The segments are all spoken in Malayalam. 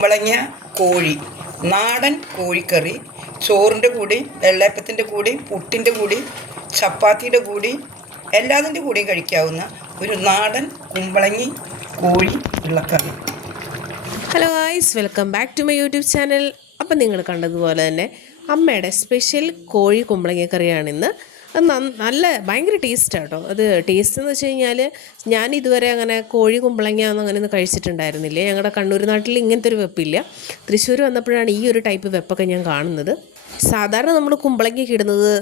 കുമ്പളങ്ങ കോഴി, നാടൻ കോഴിക്കറി ചോറിൻ്റെ കൂടെയും വെള്ളയപ്പത്തിൻ്റെ കൂടെയും പുട്ടിൻ്റെ കൂടെയും ചപ്പാത്തിയുടെ കൂടെയും എല്ലാത്തിൻ്റെ കൂടെയും കഴിക്കാവുന്ന ഒരു നാടൻ കുമ്പളങ്ങി കോഴി വെള്ളക്കറി. Hello guys, welcome back to my YouTube channel. അപ്പം നിങ്ങൾ കണ്ടതുപോലെ തന്നെ അമ്മയുടെ സ്പെഷ്യൽ കോഴി കുമ്പളങ്ങ കറിയാണിന്ന്. അത് ഭയങ്കര ടേസ്റ്റാണ് കേട്ടോ. അത് ടേസ്റ്റ് എന്ന് വെച്ച് കഴിഞ്ഞാൽ ഞാൻ ഇതുവരെ അങ്ങനെ കോഴി കുമ്പളങ്ങ ഒന്നും അങ്ങനെ ഒന്നും കഴിച്ചിട്ടുണ്ടായിരുന്നില്ലേ. ഞങ്ങളുടെ കണ്ണൂർ നാട്ടിൽ ഇങ്ങനത്തെ ഒരു വെപ്പില്ല. തൃശ്ശൂർ വന്നപ്പോഴാണ് ഈ ഒരു ടൈപ്പ് വെപ്പൊക്കെ ഞാൻ കാണുന്നത്. സാധാരണ നമ്മൾ കുമ്പളങ്ങയ്ക്ക് ഇടുന്നത്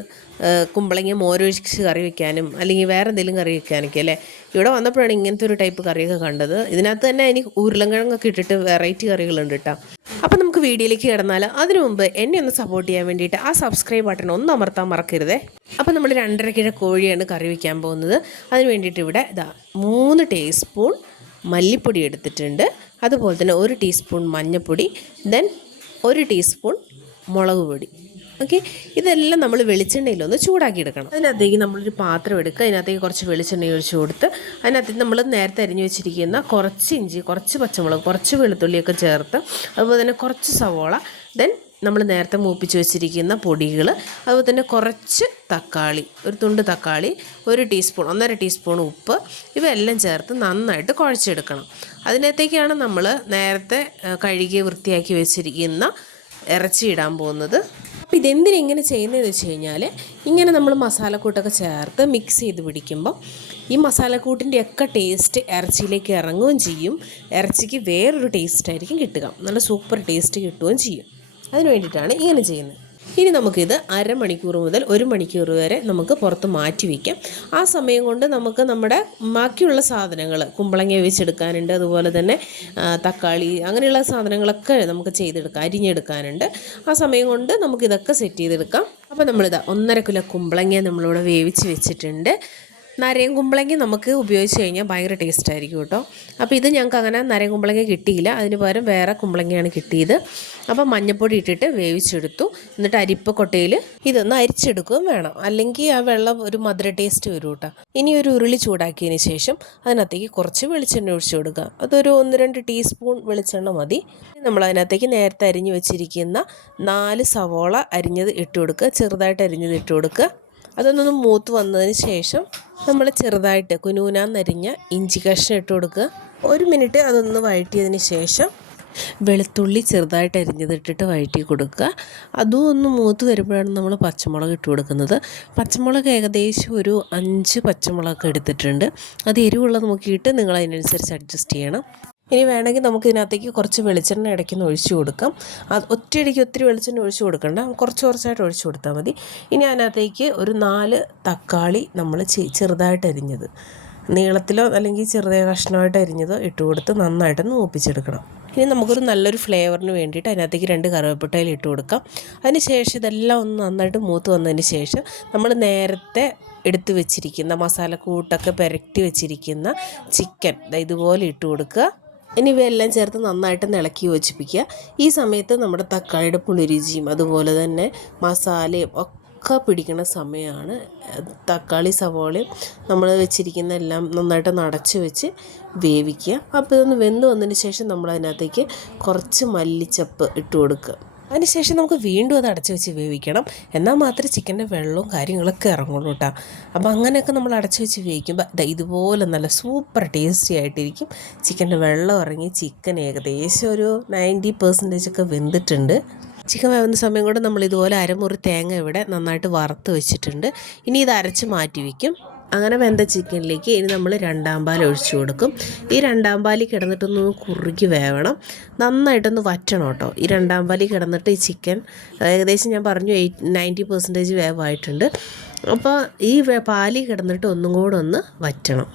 കുമ്പളങ്ങ മോരൊഴിച്ച് കറി വയ്ക്കാനും അല്ലെങ്കിൽ വേറെ എന്തെങ്കിലും കറി വയ്ക്കാനൊക്കെ അല്ലേ. ഇവിടെ വന്നപ്പോഴാണ് ഇങ്ങനത്തെ ഒരു ടൈപ്പ് കറിയൊക്കെ കണ്ടത്. ഇതിനകത്ത് തന്നെ എനിക്ക് ഉരുളൻകിഴങ്ങൊക്കെ ഇട്ടിട്ട് വെറൈറ്റി കറികളുണ്ട് കേട്ടോ. അപ്പം നമുക്ക് വീഡിയോയിലേക്ക് കിടന്നാൽ അതിനു മുമ്പ് എന്നെ ഒന്ന് സപ്പോർട്ട് ചെയ്യാൻ വേണ്ടിയിട്ട് ആ സബ്സ്ക്രൈബ് ബട്ടൺ ഒന്ന് അമർത്താൻ മറക്കരുതേ. അപ്പോൾ നമ്മൾ 2.5 കിലോ കോഴിയാണ് കറി വയ്ക്കാൻ പോകുന്നത്. അതിന് വേണ്ടിയിട്ട് ഇവിടെ 3 ടീസ്പൂൺ മല്ലിപ്പൊടി എടുത്തിട്ടുണ്ട്. അതുപോലെ തന്നെ 1 ടീസ്പൂൺ മഞ്ഞൾപ്പൊടി, ദെൻ 1 ടീസ്പൂൺ മുളക് പൊടി. ഓക്കെ, ഇതെല്ലാം നമ്മൾ വെളിച്ചെണ്ണയിലൊന്ന് ചൂടാക്കി എടുക്കണം. അതിനകത്തേക്ക് നമ്മളൊരു പാത്രം എടുക്കുക. അതിനകത്തേക്ക് കുറച്ച് വെളിച്ചെണ്ണ ഒഴിച്ച് കൊടുത്ത് അതിനകത്തേക്ക് നമ്മൾ നേരത്തെ അരിഞ്ഞു വെച്ചിരിക്കുന്ന കുറച്ച് ഇഞ്ചി, കുറച്ച് പച്ചമുളക്, കുറച്ച് വെളുത്തുള്ളിയൊക്കെ ചേർത്ത്, അതുപോലെ തന്നെ കുറച്ച് സവോള, ദെൻ നമ്മൾ നേരത്തെ മൂപ്പിച്ച് വെച്ചിരിക്കുന്ന പൊടികൾ, അതുപോലെ തന്നെ കുറച്ച് തക്കാളി, ഒരു തുണ്ട് തക്കാളി, 1.5 ടീസ്പൂൺ ഉപ്പ്, ഇവയെല്ലാം ചേർത്ത് നന്നായിട്ട് കുഴച്ചെടുക്കണം. അതിനകത്തേക്കാണ് നമ്മൾ നേരത്തെ കഴുകി വൃത്തിയാക്കി വെച്ചിരിക്കുന്ന ഇറച്ചി ഇടാൻ പോകുന്നത്. അപ്പോൾ ഇതെന്തിനെങ്ങനെ ചെയ്യുന്നതെന്ന് വെച്ച് കഴിഞ്ഞാൽ, ഇങ്ങനെ നമ്മൾ മസാലക്കൂട്ടൊക്കെ ചേർത്ത് മിക്സ് ചെയ്ത് പിടിക്കുമ്പോൾ ഈ മസാലക്കൂട്ടിൻ്റെയൊക്കെ ടേസ്റ്റ് ഇറച്ചിയിലേക്ക് ഇറങ്ങുകയും ചെയ്യും. ഇറച്ചിക്ക് വേറൊരു ടേസ്റ്റായിരിക്കും കിട്ടുക, നല്ല സൂപ്പർ ടേസ്റ്റ് കിട്ടുകയും ചെയ്യും. അതിന് വേണ്ടിയിട്ടാണ് ഇങ്ങനെ ചെയ്യുന്നത്. ഇനി നമുക്കിത് 1/2 മണിക്കൂർ മുതൽ 1 മണിക്കൂർ വരെ നമുക്ക് പുറത്ത് മാറ്റി വയ്ക്കാം. ആ സമയം കൊണ്ട് നമുക്ക് നമ്മുടെ ബാക്കിയുള്ള സാധനങ്ങൾ, കുമ്പളങ്ങ വേവിച്ചെടുക്കാനുണ്ട്, അതുപോലെ തന്നെ തക്കാളി, അങ്ങനെയുള്ള സാധനങ്ങളൊക്കെ നമുക്ക് ചെയ്തെടുക്കാം, അരിഞ്ഞെടുക്കാനുണ്ട്. ആ സമയം കൊണ്ട് നമുക്കിതൊക്കെ സെറ്റ് ചെയ്തെടുക്കാം. അപ്പോൾ നമ്മളിതാ 1.5 കിലോ കുമ്പളങ്ങ നമ്മളിവിടെ വേവിച്ച് വെച്ചിട്ടുണ്ട്. നരയും കുമ്പളങ്ങ നമുക്ക് ഉപയോഗിച്ച് കഴിഞ്ഞാൽ ഭയങ്കര ടേസ്റ്റ് ആയിരിക്കും കേട്ടോ. അപ്പോൾ ഇത് ഞങ്ങൾക്ക് അങ്ങനെ നരയും കുമ്പളങ്ങ കിട്ടിയില്ല, അതിന് പകരം വേറെ കുമ്പളങ്ങയാണ് കിട്ടിയത്. അപ്പോൾ മഞ്ഞൾപ്പൊടി ഇട്ടിട്ട് വേവിച്ചെടുത്തു. എന്നിട്ട് അരിപ്പ കൊട്ടയിൽ ഇതൊന്ന് അരിച്ചെടുക്കുകയും വേണം, അല്ലെങ്കിൽ ആ വെള്ളം ഒരു മധുര ടേസ്റ്റ് വരും കേട്ടോ. ഇനി ഒരു ഉരുളി ചൂടാക്കിയതിന് ശേഷം അതിനകത്തേക്ക് കുറച്ച് വെളിച്ചെണ്ണ ഒഴിച്ചു കൊടുക്കുക. അതൊരു 1-2 ടീസ്പൂൺ വെളിച്ചെണ്ണ മതി. നമ്മൾ അതിനകത്തേക്ക് നേരത്തെ അരിഞ്ഞു വെച്ചിരിക്കുന്ന 4 സവോള അരിഞ്ഞത് ഇട്ട് കൊടുക്കുക, ചെറുതായിട്ട് അരിഞ്ഞത് ഇട്ട് കൊടുക്കുക. അതൊന്നൊന്ന് മൂത്ത് വന്നതിന് ശേഷം നമ്മൾ ചെറുതായിട്ട് കുനൂനാന്നരിഞ്ഞ ഇഞ്ചി കഷ്ണം ഇട്ട് കൊടുക്കുക. 1 മിനിറ്റ് അതൊന്ന് വഴറ്റിയതിന് ശേഷം വെളുത്തുള്ളി ചെറുതായിട്ട് അരിഞ്ഞതിട്ടിട്ട് വഴറ്റി കൊടുക്കുക. അതും ഒന്ന് മൂത്ത് വരുമ്പോഴാണ് നമ്മൾ പച്ചമുളക് ഇട്ട് കൊടുക്കുന്നത്. പച്ചമുളക് ഏകദേശം ഒരു 5 പച്ചമുളകൊക്കെ എടുത്തിട്ടുണ്ട്. അത് എരിവുള്ളത് നോക്കിയിട്ട് നിങ്ങൾ അതിനനുസരിച്ച് അഡ്ജസ്റ്റ് ചെയ്യണം. ഇനി വേണമെങ്കിൽ നമുക്ക് ഇതിനകത്തേക്ക് കുറച്ച് വെളിച്ചെണ്ണ ഇടയ്ക്കൊന്ന് ഒഴിച്ചു കൊടുക്കാം. അത് ഒറ്റയടിക്ക് ഒത്തിരി വെളിച്ചെണ്ണ ഒഴിച്ചു കൊടുക്കണ്ട, കുറച്ചായിട്ട് ഒഴിച്ചു കൊടുത്താൽ മതി. ഇനി അതിനകത്തേക്ക് ഒരു 4 തക്കാളി നമ്മൾ ചെറുതായിട്ട് അരിഞ്ഞത്, നീളത്തിലോ അല്ലെങ്കിൽ ചെറുതായ കഷ്ണമായിട്ട് അരിഞ്ഞതോ ഇട്ട് കൊടുത്ത് നന്നായിട്ടൊന്ന് മൂപ്പിച്ചെടുക്കണം. ഇനി നമുക്കൊരു നല്ലൊരു ഫ്ലേവറിന് വേണ്ടിയിട്ട് അതിനകത്തേക്ക് 2 കറിവേപ്പിലയിൽ ഇട്ട് കൊടുക്കാം. അതിന് ശേഷം ഇതെല്ലാം ഒന്ന് നന്നായിട്ട് മൂത്ത് വന്നതിന് ശേഷം നമ്മൾ നേരത്തെ എടുത്ത് വെച്ചിരിക്കുന്ന മസാലക്കൂട്ടൊക്കെ പുരട്ടി വെച്ചിരിക്കുന്ന ചിക്കൻ ഇതുപോലെ ഇട്ട് കൊടുക്കുക. ഇനി ഇവയെല്ലാം ചേർത്ത് നന്നായിട്ട് ഇളക്കി യോജിപ്പിക്കുക. ഈ സമയത്ത് നമ്മുടെ തക്കാളിയുടെ പുളിരുചിയും അതുപോലെ തന്നെ മസാലയും ഒക്കെ പിടിക്കുന്ന സമയമാണ്. തക്കാളി സവോളയും നമ്മൾ വെച്ചിരിക്കുന്ന എല്ലാം നന്നായിട്ട് അടച്ച് വെച്ച് വേവിക്കുക. അപ്പോൾ ഇതൊന്ന് വെന്ത് വന്നതിന് ശേഷം നമ്മൾ അതിനകത്തേക്ക് കുറച്ച് മല്ലിച്ചപ്പ് ഇട്ട് കൊടുക്കുക. അതിനുശേഷം നമുക്ക് വീണ്ടും അത് അടച്ചു വെച്ച് വേവിക്കണം. എന്നാൽ മാത്രമേ ചിക്കൻ്റെ വെള്ളവും കാര്യങ്ങളൊക്കെ ഇറങ്ങുള്ളൂ കേട്ടോ. അപ്പോൾ അങ്ങനെയൊക്കെ നമ്മൾ അടച്ചു വെച്ച് വേവിക്കുമ്പോൾ ഇതുപോലെ നല്ല സൂപ്പർ ടേസ്റ്റി ആയിട്ടിരിക്കും. ചിക്കൻ്റെ വെള്ളം ഇറങ്ങി ചിക്കൻ ഏകദേശം ഒരു 90% ഒക്കെ വെന്തിട്ടുണ്ട്. ചിക്കൻ വേവുന്ന സമയം കൊണ്ട് നമ്മൾ ഇതുപോലെ അരമുറി തേങ്ങ ഇവിടെ നന്നായിട്ട് വറുത്ത് വെച്ചിട്ടുണ്ട്. ഇനി ഇത് അരച്ച് മാറ്റി വയ്ക്കും. അങ്ങനെ വെന്ത ചിക്കനിലേക്ക് ഇനി നമ്മൾ 2ാം പാൽ ഒഴിച്ചു കൊടുക്കും. ഈ 2ാം പാലിൽ കിടന്നിട്ടൊന്ന് കുറുകി വേവണം, നന്നായിട്ടൊന്ന് വറ്റണം കേട്ടോ. ഈ 2ാം പാലിൽ കിടന്നിട്ട് ഈ ചിക്കൻ ഏകദേശം ഞാൻ പറഞ്ഞു 90% വേവായിട്ടുണ്ട്. അപ്പോൾ ഈ പാലിൽ കിടന്നിട്ട് ഒന്നും കൂടെ ഒന്ന് വറ്റണം.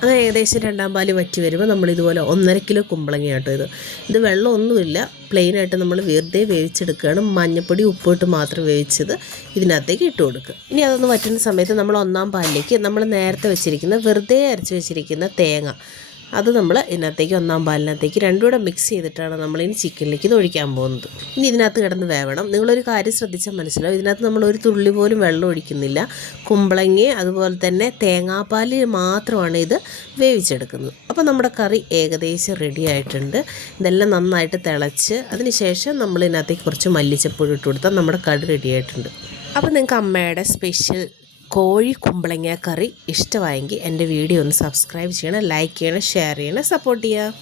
അത് ഏകദേശം 2ാം പാല് വറ്റി വരുമ്പോൾ നമ്മളിതുപോലെ 1.5 കിലോ കുമ്പളങ്ങ കേട്ടോ. ഇത് വെള്ളമൊന്നുമില്ല, പ്ലെയിനായിട്ട് നമ്മൾ വെറുതെ വേവിച്ചെടുക്കുകയാണ്. മഞ്ഞൾപ്പൊടി ഉപ്പിട്ട് മാത്രം വേവിച്ചത് ഇതിനകത്തേക്ക് ഇട്ട് കൊടുക്കുക. ഇനി അതൊന്ന് വറ്റുന്ന സമയത്ത് നമ്മൾ 1ാം പാലിലേക്ക് നമ്മൾ നേരത്തെ വെച്ചിരിക്കുന്ന വെറുതെ അരച്ച് വെച്ചിരിക്കുന്ന തേങ്ങ അത് നമ്മൾ ഇതിനകത്തേക്ക് ഒന്നാം പാലിനകത്തേക്ക് രണ്ടും കൂടെ മിക്സ് ചെയ്തിട്ടാണ് നമ്മളിനി ചിക്കനിലേക്ക് ഇത് ഒഴിക്കാൻ പോകുന്നത്. ഇനി ഇതിനകത്ത് കിടന്ന് വേവണം. നിങ്ങളൊരു കാര്യം ശ്രദ്ധിച്ചാൽ മനസ്സിലാവും, ഇതിനകത്ത് നമ്മളൊരു തുള്ളി പോലും വെള്ളം ഒഴിക്കുന്നില്ല. കുമ്പളങ്ങ അതുപോലെ തന്നെ തേങ്ങാപ്പാൽ മാത്രമാണ് ഇത് വേവിച്ചെടുക്കുന്നത്. അപ്പോൾ നമ്മുടെ കറി ഏകദേശം റെഡി ആയിട്ടുണ്ട്. ഇതെല്ലാം നന്നായിട്ട് തിളച്ച് അതിനുശേഷം നമ്മൾ ഇതിനകത്തേക്ക് കുറച്ച് മല്ലിച്ചപ്പൊടി ഇട്ട് കൊടുത്താൽ നമ്മുടെ കറി റെഡി ആയിട്ടുണ്ട്. അപ്പോൾ നിങ്ങൾക്ക് അമ്മയുടെ സ്പെഷ്യൽ കോഴി കുമ്പളങ്ങ കറി ഇഷ്ടമായെങ്കിൽ എൻ്റെ വീഡിയോ ഒന്ന് സബ്സ്ക്രൈബ് ചെയ്യണം, ലൈക്ക് ചെയ്യണം, ഷെയർ ചെയ്യണം, സപ്പോർട്ട് ചെയ്യുക.